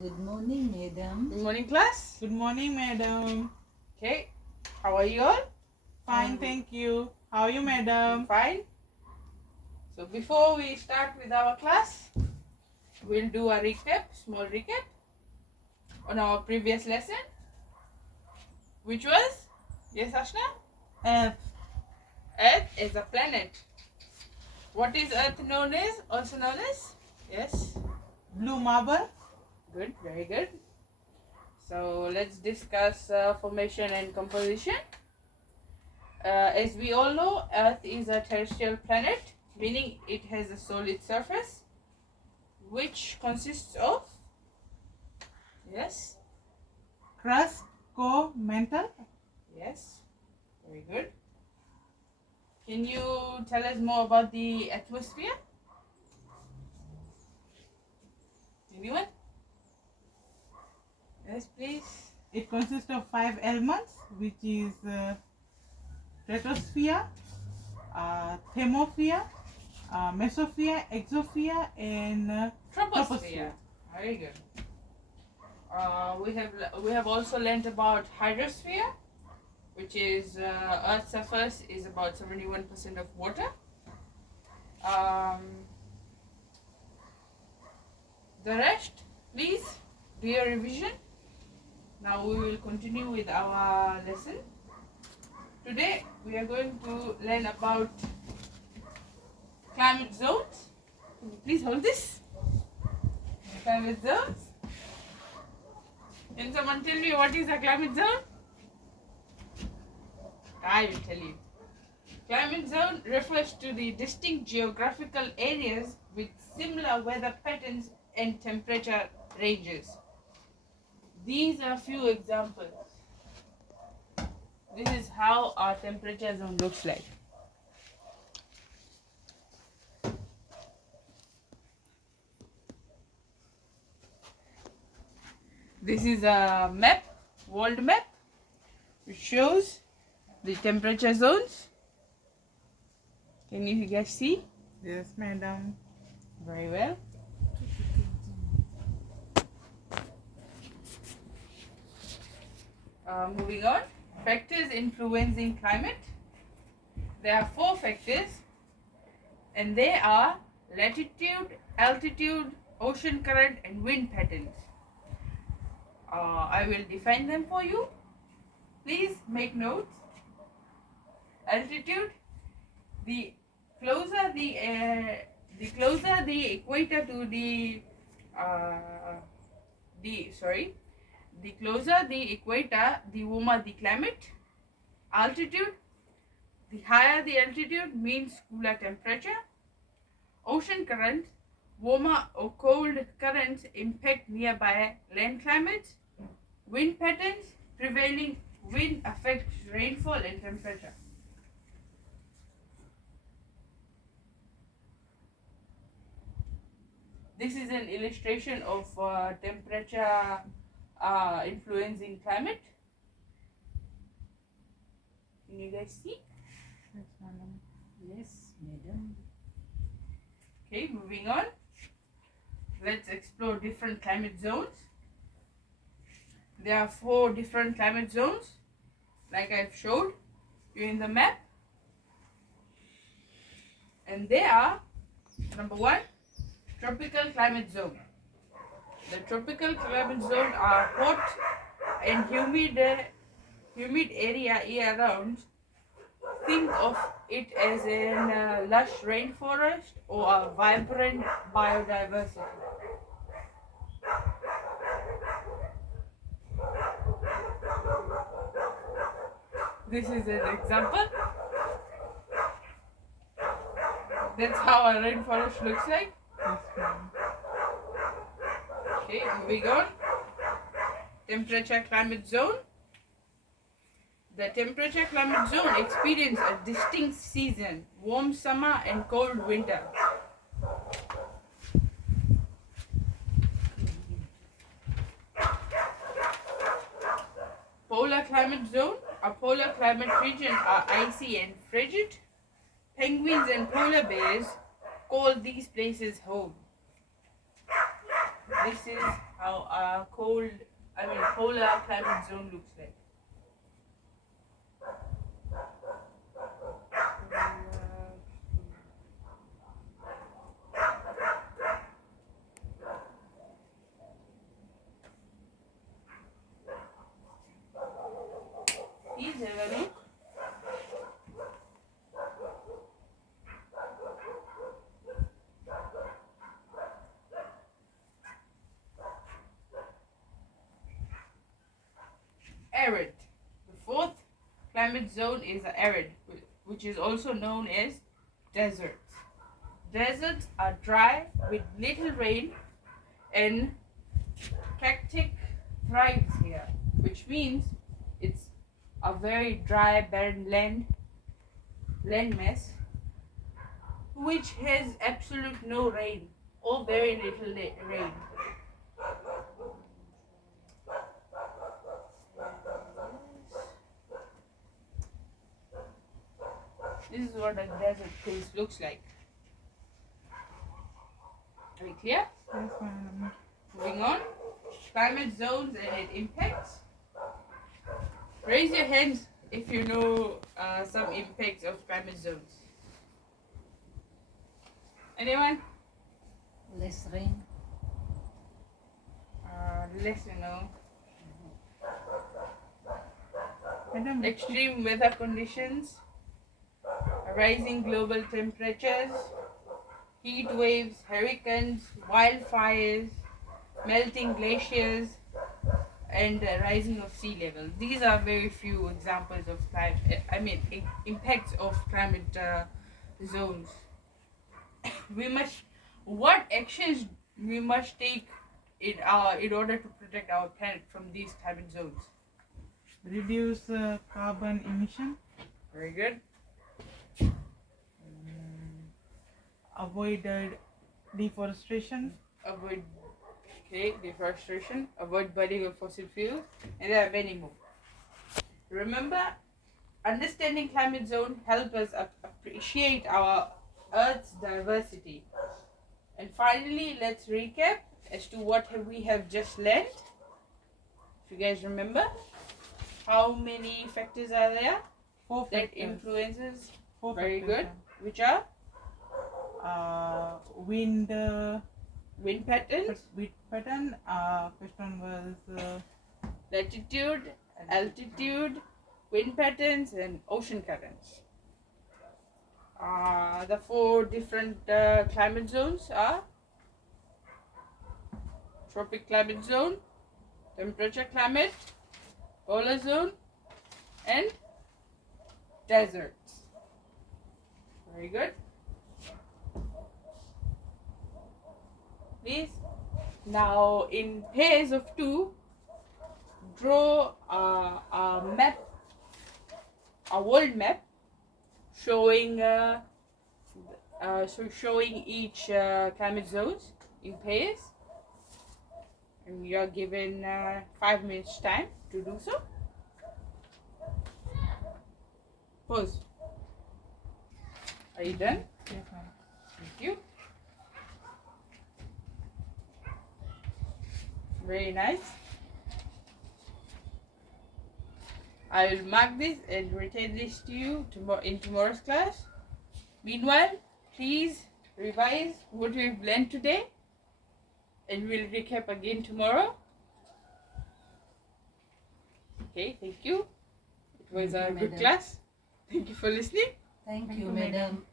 Good morning, madam. Good morning, class. Good morning, madam. Okay, how are you all? Fine, thank you. How are you, madam? Fine. So before we start with our class, we'll do a small recap on our previous lesson, which was, yes, Ashna? Earth. Earth is a planet. What is Earth also known as? Yes, Blue marble. good, very good. So let's discuss formation and composition. As we all know, Earth is a terrestrial planet, meaning it has a solid surface, which consists of, yes, Crust, core, mantle. yes, very good. Can you tell us more about the atmosphere? Anyone? Yes, please. It consists of 5 elements, which is stratosphere, thermosphere, mesosphere, exosphere, and Troposphere. Very good. We have also learnt about hydrosphere, which is Earth's surface is about 71% of water. The rest, please do your revision. Now we will continue with our lesson. Today we are going to learn about climate zones. Can you please hold this? Climate zones. Can someone tell me what is a climate zone? I will tell you. Climate zone refers to the distinct geographical areas with similar weather patterns and temperature ranges. These are few examples. This is how our temperature zone looks like. This is a map, world map, which shows the temperature zones. Can you guys see? yes, madam. Very well. Moving on, factors influencing climate. There are 4 factors, and they are latitude, altitude, ocean current, and wind patterns. I will define them for you. Please make notes. Altitude: the closer the equator to the closer the equator, the warmer the climate. Altitude: the higher the altitude means cooler temperature. Ocean current: warmer or cold currents impact nearby land climates. Wind patterns: prevailing wind affects rainfall and temperature. This is an illustration of temperature influencing climate. Can you guys see? Yes, madam. Yes, madam. Okay, moving on. Let's explore different climate zones. There are 4 different climate zones, like I've showed you in the map. And they are, number 1, tropical climate zone. The tropical climate zone are hot and humid area year round. Think of it as a lush rainforest or a vibrant biodiversity. This is an example. That's how a rainforest looks like. Yes, madam. Okay, moving on. Temperature climate zone. The temperature climate zone experience a distinct season: warm summer and cold winter. Polar climate zone. A polar climate region are icy and frigid. Penguins and polar bears call these places home. This is how a polar climate zone looks like. Please have a look. Arid. The fourth climate zone is arid, which is also known as deserts. Deserts are dry with little rain, and cacti thrives here, which means it's a very dry, barren landmass which has absolute no rain or very little rain. This is what a desert place looks like. Are we clear? Yes, madam. Moving on. Climate zones and its impacts. Raise your hands if you know some impacts of climate zones. Anyone? Less rain. Less, you know. Madam, Extreme weather conditions, rising global temperatures, heat waves, hurricanes, wildfires, melting glaciers, and rising of sea level. These are very few examples of impacts of climate zones. What actions we must take in order to protect our planet from these climate zones? reduce carbon emission, Very good. avoid deforestation, Avoid deforestation, avoid burning of fossil fuels, and there are many more. Remember, understanding climate zone helps us appreciate our Earth's diversity. And finally, let's recap as to what we have just learned. If you guys remember, how many factors are there four that factors. influences? Four Very factors, good. Which are wind patterns, pattern. First one was latitude, altitude, wind patterns, and ocean currents. The four different climate zones are tropic climate zone, temperature climate, polar zone, and deserts. Very good. Please, now in pairs of two, draw a map, a world map, showing showing each climate zones in pairs, and you are given 5 minutes time to do so. Pause. Are you done? yes, ma'am. Thank you. Very nice. I will mark this and return this to you in tomorrow's class. Meanwhile, please revise what we've learned today, and we'll recap again tomorrow. Okay, thank you. It was Thank a you, good madam. class. Thank you for listening. Thank Thank you, you, madam. madam.